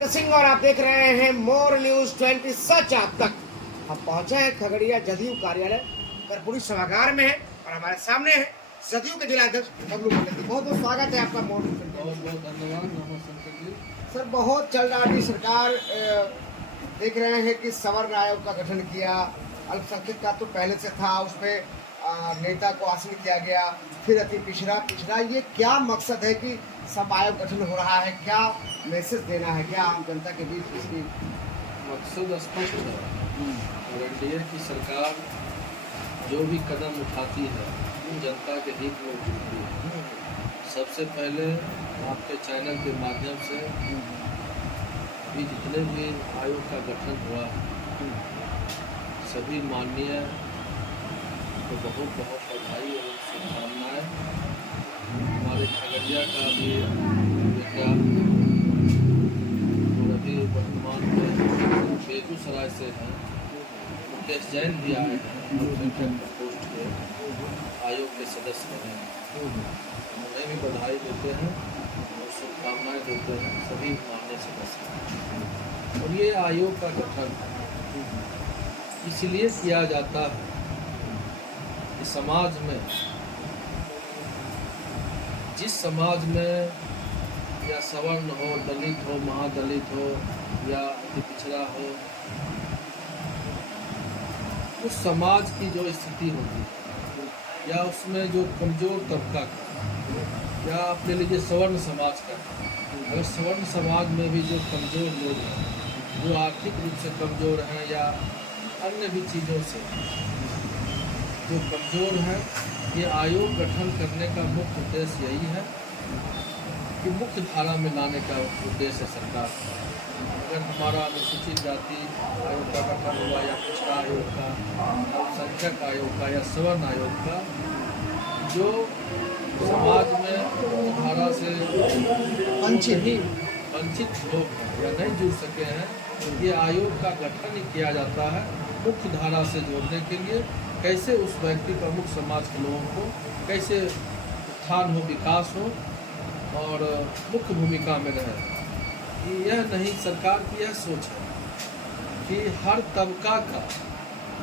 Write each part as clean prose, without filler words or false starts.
सिंह और आप देख रहे हैं मोर न्यूज 20 सच आप तक। हम पहुंचे हैं खगड़िया जदयू कार्यालय कर्पूरी सभागार में है और हमारे सामने है जदयू के जिलाध्यक्ष बबलू पंडित। बहुत बहुत स्वागत है आपका मोर न्यूज। बहुत बहुत धन्यवाद नमस्ते जी। सर, बहुत चल रहा है सरकार देख रहे हैं कि सवर्ण आयोग का गठन किया। अल्पसंख्यक का तो पहले से था, उस पर नेता को आसन किया गया, फिर अति पिछड़ा। ये क्या मकसद है कि सब आयोग गठन हो रहा है? क्या मैसेज देना है, क्या आम जनता के बीच इसकी? मकसद स्पष्ट है और एनडीए की सरकार जो भी कदम उठाती है वो जनता के हित में उठाती है। सबसे पहले आपके चैनल के माध्यम से भी जितने भी आयोग का गठन हुआ सभी माननीय को बहुत बहुत बधाई और शुभकामनाएं। हमारे खगड़िया का भी बेटा और अभी वर्तमान में बेगूसराय से हैं मुकेश जैन भी आए हैं पोस्ट के आयोग के सदस्य हैं। उन्हें भी बधाई देते हैं और शुभकामनाएं देते हैं सभी मान्य सदस्य। और ये आयोग का गठन इसलिए किया जाता है कि समाज में जिस समाज में या सवर्ण हो, दलित हो, महादलित हो या अति पिछड़ा हो, उस समाज की जो स्थिति होती है या उसमें जो कमज़ोर तबका का या आप ले लीजिए सवर्ण समाज का, अगर सवर्ण समाज में भी जो कमज़ोर लोग हैं, जो आर्थिक रूप से कमज़ोर हैं या अन्य भी चीज़ों से जो कमज़ोर हैं, ये आयोग गठन करने का मुख्य उद्देश्य यही है कि मुख्य धारा में लाने का उद्देश्य है सरकार। अगर हमारा अनुसूचित जाति आयोग का गठन हुआ या पिछड़ा आयोग का, अल्पसंख्यक आयोग का या सवर्ण आयोग का, जो समाज में धारा से वंचित लोग हैं या नहीं जुड़ सके हैं, ये आयोग का गठन ही किया जाता है मुख्य धारा से जोड़ने के लिए। कैसे उस व्यक्ति प्रमुख समाज के लोगों को कैसे उत्थान हो, विकास हो और मुख्य भूमिका में रहे। यह नहीं, सरकार की यह सोच है कि हर तबका का,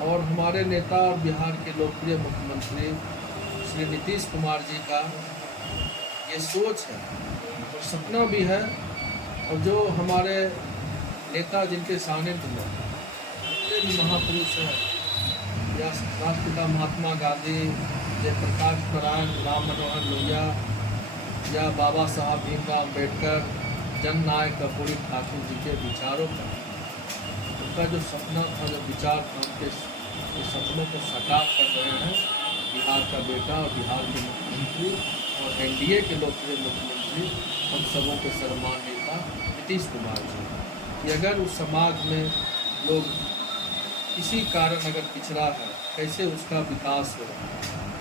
और हमारे नेता और बिहार के लोकप्रिय मुख्यमंत्री श्री नीतीश कुमार जी का ये सोच है और सपना भी है। और जो हमारे नेता जिनके सानिध्य में जितने भी महापुरुष हैं या राष्ट्रपिता महात्मा गांधी, जयप्रकाश नारायण, राम मनोहर लोहिया या बाबा साहब भीमराव अम्बेडकर, जननायक कर्पूरी ठाकुर जी के विचारों का, उनका जो सपना था, जो विचार था, उनके सपनों को साकार कर रहे हैं बिहार का बेटा और बिहार के मुख्यमंत्री और एनडीए के लोकप्रिय मुख्यमंत्री हम सबों के सम्मानित नेता नीतीश कुमार जी। कि अगर उस समाज में लोग किसी कारण अगर पिछड़ा है, कैसे उसका विकास हो,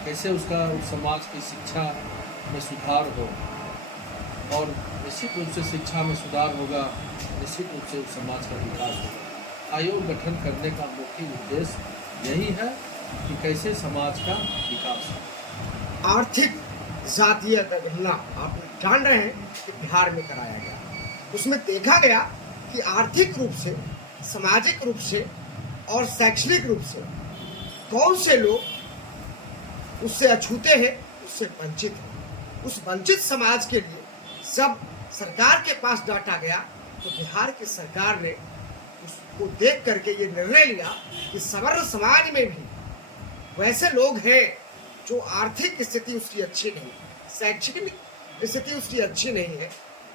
कैसे उसका उस समाज की शिक्षा में सुधार हो, और निश्चित रूप से शिक्षा में सुधार होगा, निश्चित रूप से उस समाज का विकास होगा। आयोग गठन करने का मुख्य उद्देश्य यही है कि कैसे समाज का विकास हो। आर्थिक जातीय गणना आप जान रहे हैं कि बिहार में कराया गया, उसमें देखा गया कि आर्थिक रूप से, सामाजिक रूप से और शैक्षणिक रूप से कौन से लोग उससे अछूते हैं, उससे वंचित हैं। उस वंचित समाज के लिए जब सरकार के पास डाटा गया तो बिहार की सरकार ने उसको देख करके ये निर्णय लिया कि सवर्ण समाज में भी वैसे लोग हैं जो आर्थिक स्थिति उसकी अच्छी नहीं, शैक्षणिक स्थिति उसकी अच्छी नहीं है,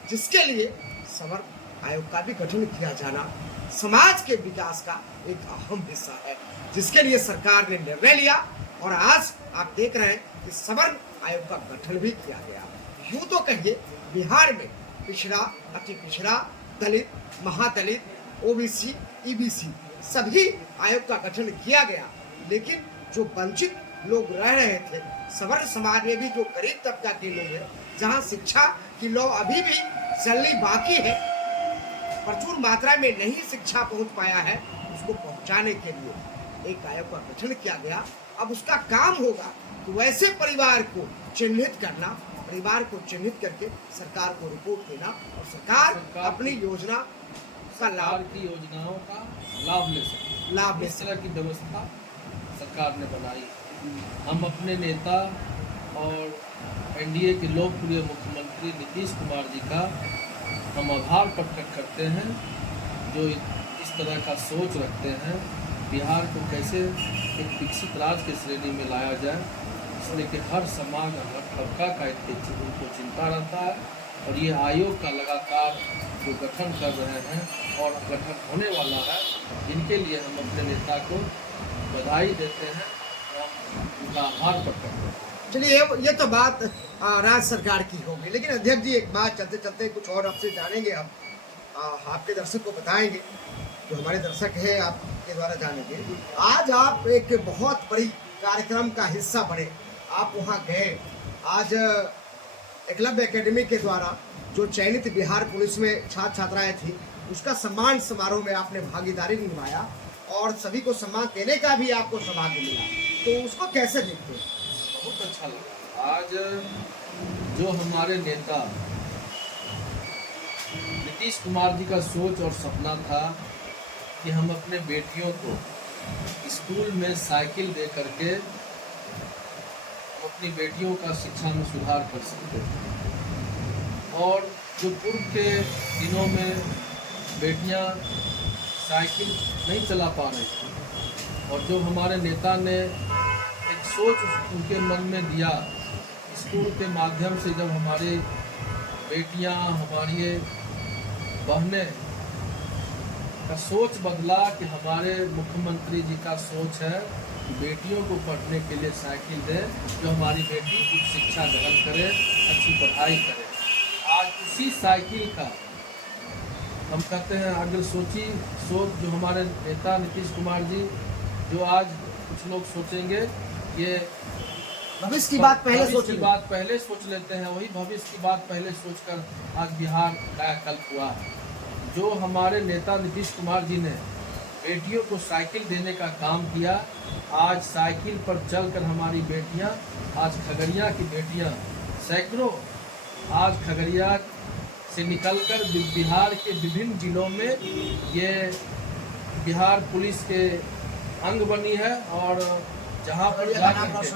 जिसके लिए सवर्ण आयोग का भी गठन किया जाना समाज के विकास का एक अहम हिस्सा है, जिसके लिए सरकार ने निर्णय लिया। और आज आप देख रहे हैं कि सवर्ण आयोग का गठन भी किया गया। यूं तो कहिए बिहार में पिछड़ा, अति पिछड़ा, दलित, महादलित, ओबीसी, ईबीसी सभी आयोग का गठन किया गया, लेकिन जो वंचित लोग रह रहे थे, सवर्ण समाज में भी जो गरीब तबका के लोग हैं, जहां शिक्षा की लौ अभी भी चलनी बाकी है, प्रचुर मात्रा में नहीं शिक्षा पहुंच पाया है, उसको पहुंचाने के लिए एक आयोग का गठन किया गया। अब उसका काम होगा कि वैसे परिवार को चिन्हित करना, परिवार को चिन्हित करके सरकार को रिपोर्ट देना और सरकार अपनी योजना उसका सरकार लाभ की योजनाओं का लाभ ले सके। लाभ ले इस तरह की व्यवस्था सरकार ने बनाई। हम अपने नेता और एनडीए के लोकप्रिय मुख्यमंत्री नीतीश कुमार जी का हम आभार प्रकट करते हैं, जो इस तरह का सोच रखते हैं बिहार को कैसे एक विकसित राज्य की श्रेणी में लाया जाए, इसलिए कि हर समाज और हर तबका का उनको चिंता रहता है। और ये आयोग का लगातार जो गठन कर रहे हैं और गठन होने वाला है, इनके लिए हम अपने नेता को बधाई देते हैं और उनका आभार प्रकट करते हैं। चलिए ये तो बात राज्य सरकार की होगी, लेकिन अध्यक्ष जी एक बात चलते चलते कुछ और आपसे जानेंगे। हम आपके दर्शक को बताएंगे, जो हमारे दर्शक हैं आपके द्वारा जानेंगे। आज आप एक बहुत बड़ी कार्यक्रम का हिस्सा बने, आप वहाँ गए। आज एकलव्य एकेडमी के द्वारा जो चयनित बिहार पुलिस में छात्र छात्राएं थी, उसका सम्मान समारोह में आपने भागीदारी निभाया और सभी को सम्मान देने का भी आपको सौभाग्य मिला, तो उसको कैसे देखते हैं? बहुत अच्छा लगा। आज जो हमारे नेता नीतीश कुमार जी का सोच और सपना था कि हम अपने बेटियों को स्कूल में साइकिल दे करके अपनी बेटियों का शिक्षा में सुधार कर सकते हैं, और जो पूर्व के दिनों में बेटियां साइकिल नहीं चला पा रही थी, और जो हमारे नेता ने एक सोच उनके मन में दिया, स्कूल के माध्यम से जब हमारी बेटियां, हमारी बहनें का सोच बदला कि हमारे मुख्यमंत्री जी का सोच है कि बेटियों को पढ़ने के लिए साइकिल दें, जो हमारी बेटी उच्च शिक्षा ग्रहण करे, अच्छी पढ़ाई करे। आज उसी साइकिल का हम कहते हैं, अगर सोच जो हमारे नेता नीतीश कुमार जी, जो आज कुछ लोग सोचेंगे ये भविष्य की बात पहले सोच लेते हैं, वही भविष्य की बात पहले सोचकर आज बिहार कायाकल्प हुआ है। जो हमारे नेता नीतीश कुमार जी ने बेटियों को साइकिल देने का काम किया, आज साइकिल पर चलकर हमारी बेटियां, आज खगड़िया की बेटियां सैकड़ों आज खगड़िया से निकलकर बिहार के विभिन्न जिलों में ये बिहार पुलिस के अंग बनी है, और जहां पर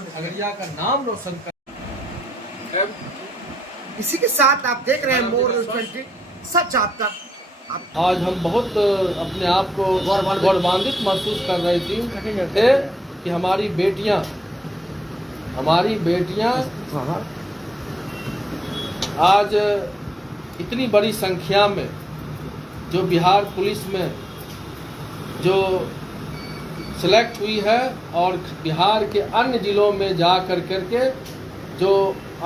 खगड़िया का नाम रोशन कर। इसी के साथ आप देख रहे हैं मोर 20 सच आपका। आज हम बहुत अपने आप को गौरवान्वित महसूस कर रहे थे कि हमारी बेटियां आज इतनी बड़ी संख्या में जो बिहार पुलिस में जो सिलेक्ट हुई है, और बिहार के अन्य जिलों में जा करके जो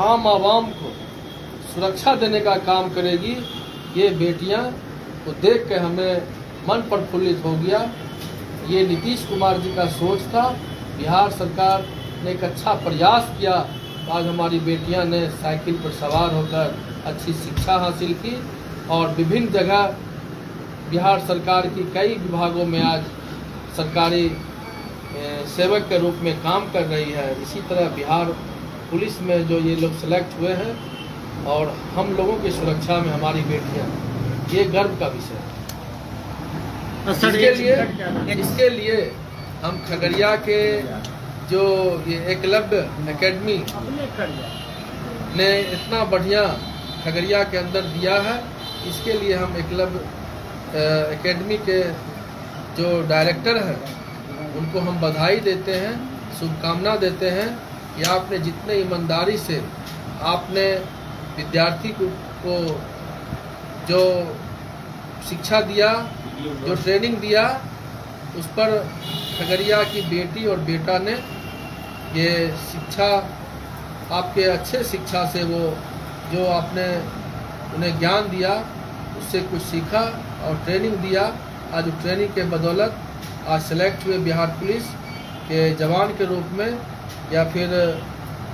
आम आवाम को सुरक्षा देने का काम करेगी, ये बेटियां को देख के हमें मन प्रफुल्लित हो गया। ये नीतीश कुमार जी का सोच था। बिहार सरकार ने एक अच्छा प्रयास किया, आज हमारी बेटियां ने साइकिल पर सवार होकर अच्छी शिक्षा हासिल की, और विभिन्न जगह बिहार सरकार की कई विभागों में आज सरकारी सेवक के रूप में काम कर रही है। इसी तरह बिहार पुलिस में जो ये लोग सेलेक्ट हुए हैं, और हम लोगों की सुरक्षा में हमारी बेटियां, ये गर्व का विषय है। इसके लिए हम खगड़िया के जो ये एकलव्य एकेडमी ने इतना बढ़िया खगड़िया के अंदर दिया है, इसके लिए हम एकलव्य एकेडमी के जो डायरेक्टर हैं उनको हम बधाई देते हैं, शुभकामना देते हैं कि आपने जितने ईमानदारी से आपने विद्यार्थी को जो शिक्षा दिया, जो ट्रेनिंग दिया, उस पर खगड़िया की बेटी और बेटा ने ये शिक्षा, आपके अच्छे शिक्षा से वो जो आपने उन्हें ज्ञान दिया, उससे कुछ सीखा और ट्रेनिंग दिया। आज ट्रेनिंग के बदौलत आज सेलेक्ट हुए बिहार पुलिस के जवान के रूप में, या फिर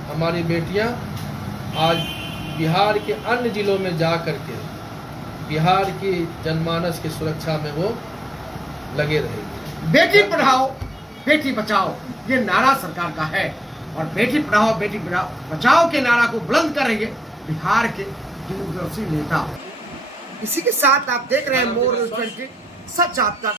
हमारी बेटियां आज बिहार के अन्य जिलों में जा करके बिहार की जनमानस की सुरक्षा में वो लगे रहेंगे। बेटी पढ़ाओ बेटी बचाओ, ये नारा सरकार का है, और बेटी पढ़ाओ बेटी बचाओ के नारा को बुलंद कर रही है बिहार के दूरदर्शी नेता। इसी के साथ आप देख रहे हैं हमारा मोर विश्वास- 20 सच आपका